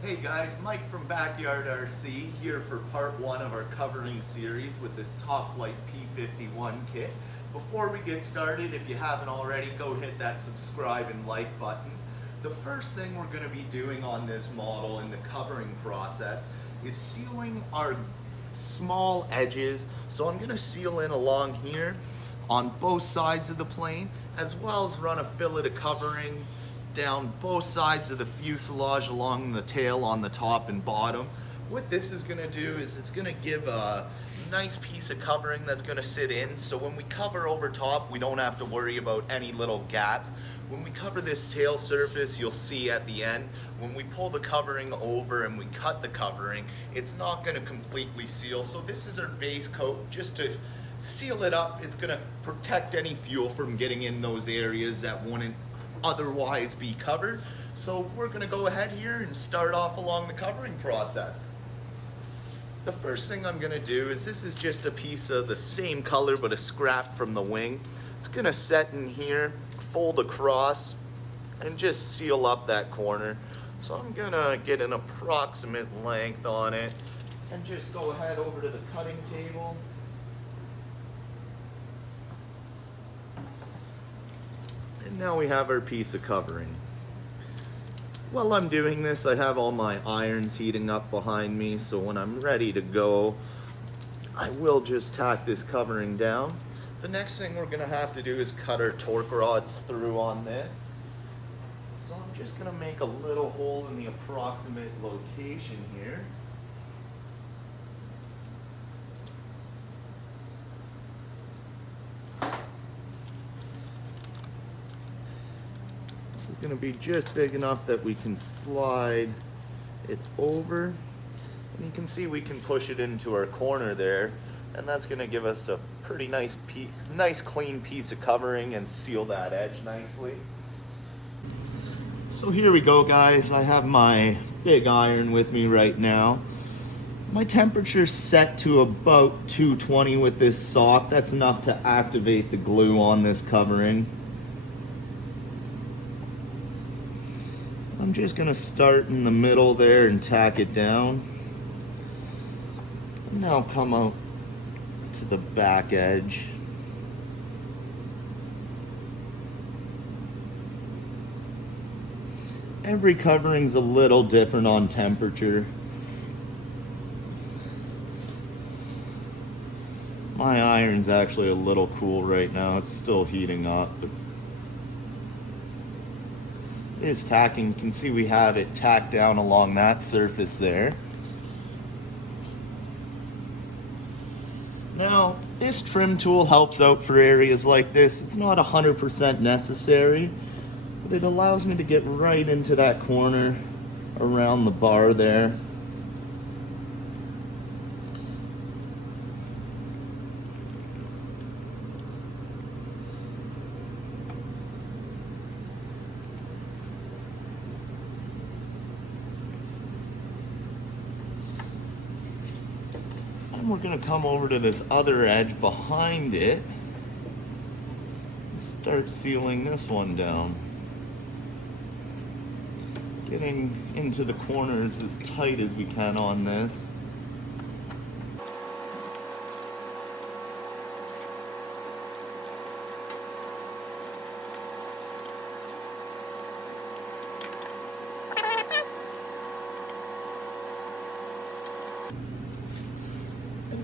Hey guys, Mike from Backyard RC here for part one of our covering series with this Top Flight P51 kit. Before we get started, if you haven't already, go hit that subscribe and like button. The first thing we're going to be doing on this model in the covering process is sealing our small edges. So I'm going to seal in along here on both sides of the plane, as well as run a fillet of covering down both sides of the fuselage along the tail on the top and bottom. What this is going to do is it's going to give a nice piece of covering that's going to sit in, so when we cover over top we don't have to worry about any little gaps. When we cover this tail surface, you'll see at the end, when we pull the covering over and we cut the covering, it's not going to completely seal. So this is our base coat just to seal it up. It's going to protect any fuel from getting in those areas that wouldn't otherwise be covered. So we're going to go ahead here and start off along the covering process. The first thing I'm going to do is, this is just a piece of the same color but a scrap from the wing. It's going to set in here, fold across, and just seal up that corner. So I'm going to get an approximate length on it and just go ahead over to the cutting table. And now we have our piece of covering. While I'm doing this, I have all my irons heating up behind me, so when I'm ready to go, I will just tack this covering down. The next thing we're going to have to do is cut our torque rods through on this. So I'm just going to make a little hole in the approximate location here. This is going to be just big enough that we can slide it over. And you can see we can push it into our corner there, and that's going to give us a pretty nice clean piece of covering and seal that edge nicely. So here we go, guys. I have my big iron with me right now. My temperature's set to about 220 with this sock. That's enough to activate the glue on this covering. I'm just going to start in the middle there and tack it down. And now come out to the back edge. Every covering's a little different on temperature. My iron's actually a little cool right now. It's still heating up. But it is tacking. You can see we have it tacked down along that surface there. Now, this trim tool helps out for areas like this. It's not 100% necessary, but it allows me to get right into that corner around the bar there. We're going to come over to this other edge behind it and start sealing this one down. Getting into the corners as tight as we can on this.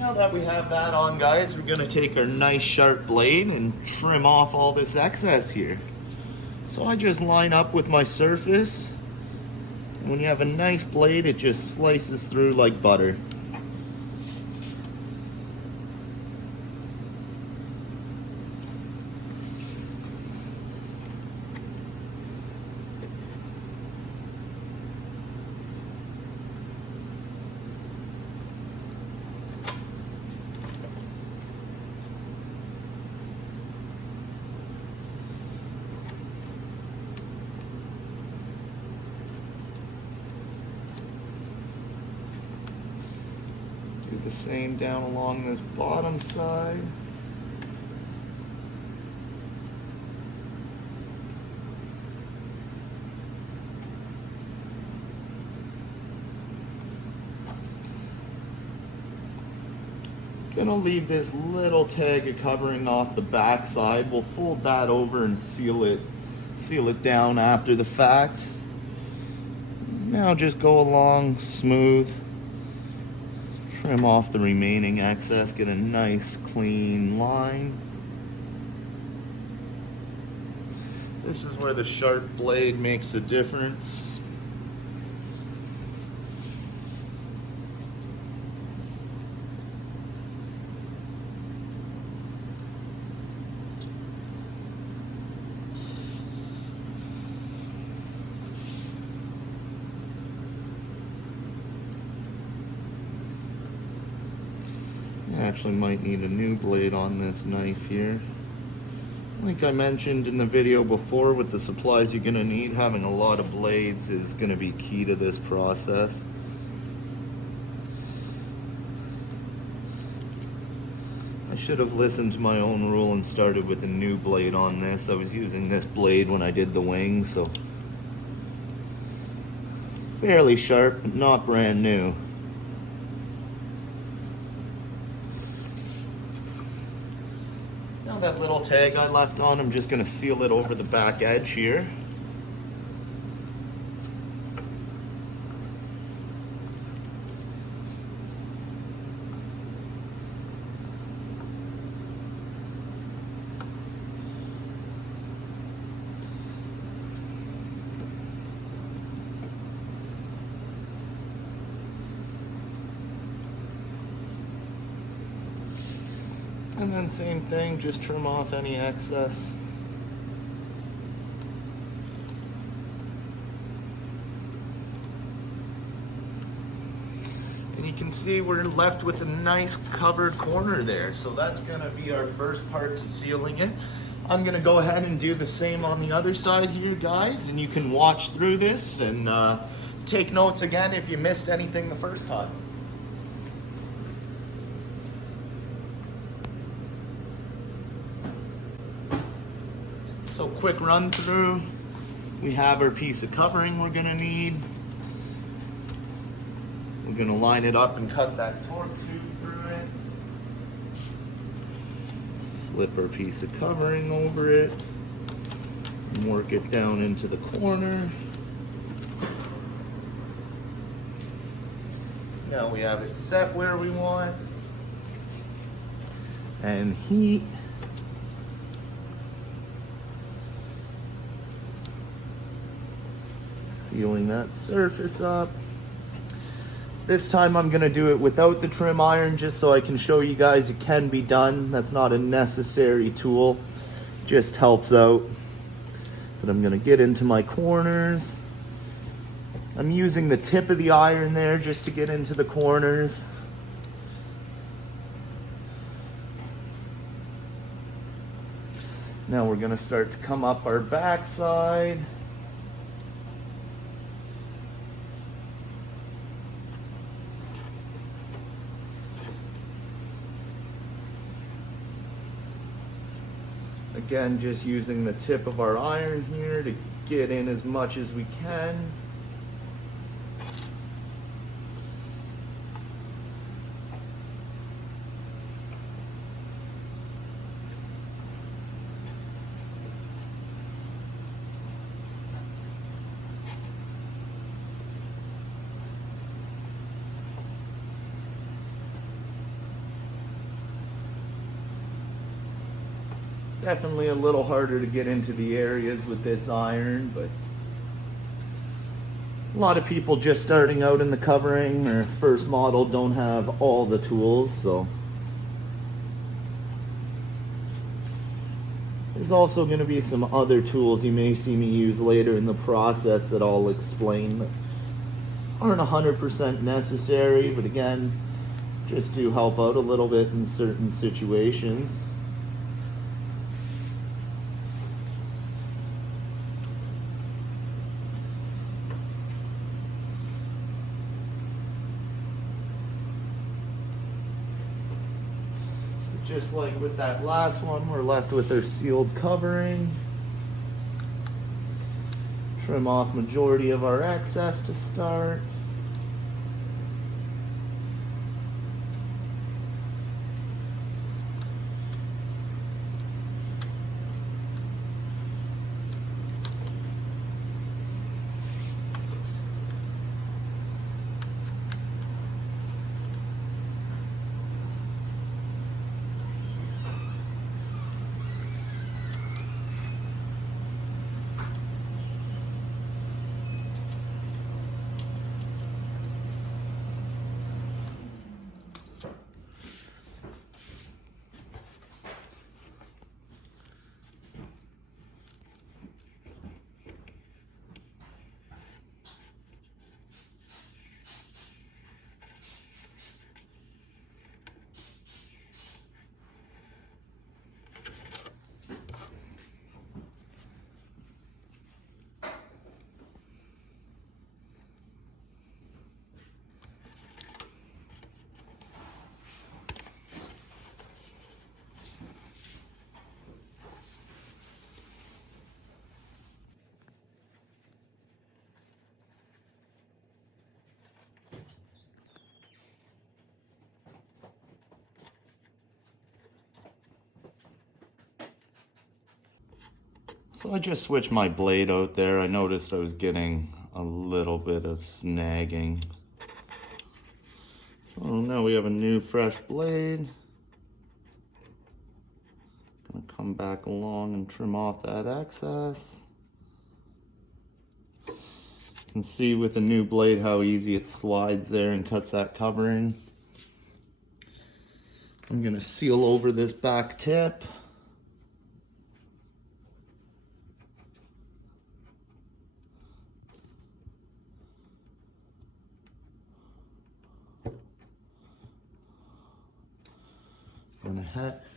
Now that we have that on, guys, we're going to take our nice sharp blade and trim off all this excess here. So I just line up with my surface, and when you have a nice blade, it just slices through like butter. Do the same down along this bottom side. Gonna leave this little tag of covering off the back side. We'll fold that over and seal it down after the fact. Now just go along smooth, trim off the remaining excess, get a nice clean line. This is where the sharp blade makes a difference. I actually might need a new blade on this knife here. Like I mentioned in the video before, with the supplies you're going to need, having a lot of blades is going to be key to this process. I should have listened to my own rule and started with a new blade on this. I was using this blade when I did the wings, so fairly sharp, but not brand new. Now that little tag I left on, I'm just going to seal it over the back edge here. And then same thing, just trim off any excess. And you can see we're left with a nice covered corner there. So that's gonna be our first part to sealing it. I'm gonna go ahead and do the same on the other side here, guys, and you can watch through this and take notes again if you missed anything the first time. So quick run through. We have our piece of covering we're gonna need. We're gonna line it up and cut that torque tube through it. Slip our piece of covering over it. And work it down into the corner. Now we have it set where we want. And heat. Sealing that surface up. This time I'm gonna do it without the trim iron just so I can show you guys it can be done. That's not a necessary tool, just helps out. But I'm gonna get into my corners. I'm using the tip of the iron there just to get into the corners. Now we're gonna start to come up our backside. Again, just using the tip of our iron here to get in as much as we can. Definitely a little harder to get into the areas with this iron, but a lot of people just starting out in the covering or first model don't have all the tools, so there's also going to be some other tools you may see me use later in the process that I'll explain that aren't 100% necessary, but again, just do help out a little bit in certain situations. Just like with that last one, we're left with our sealed covering. Trim off majority of our excess to start. So I just switched my blade out there. I noticed I was getting a little bit of snagging. So now we have a new fresh blade. Gonna come back along and trim off that excess. You can see with the new blade how easy it slides there and cuts that covering. I'm gonna seal over this back tip.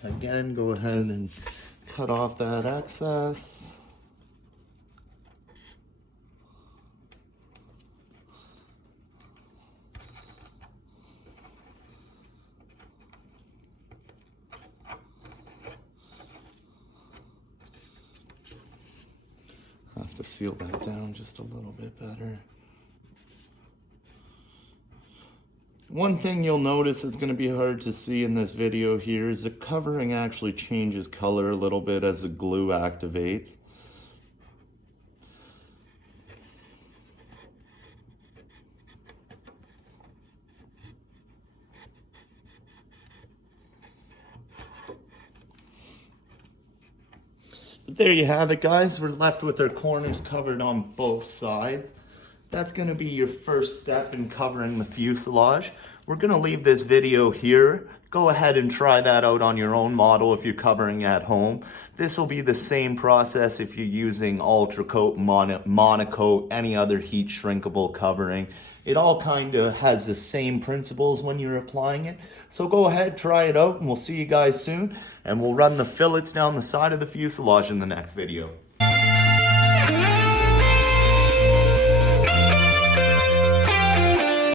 Again, go ahead and cut off that excess. Have to seal that down just a little bit better. One thing you'll notice it's going to be hard to see in this video here is the covering actually changes color a little bit as the glue activates. But there you have it, guys. We're left with our corners covered on both sides. That's going to be your first step in covering the fuselage. We're going to leave this video here. Go ahead and try that out on your own model if you're covering at home. This will be the same process if you're using Ultracoat, Monokote, any other heat shrinkable covering. It all kind of has the same principles when you're applying it. So go ahead, try it out, and we'll see you guys soon. And we'll run the fillets down the side of the fuselage in the next video.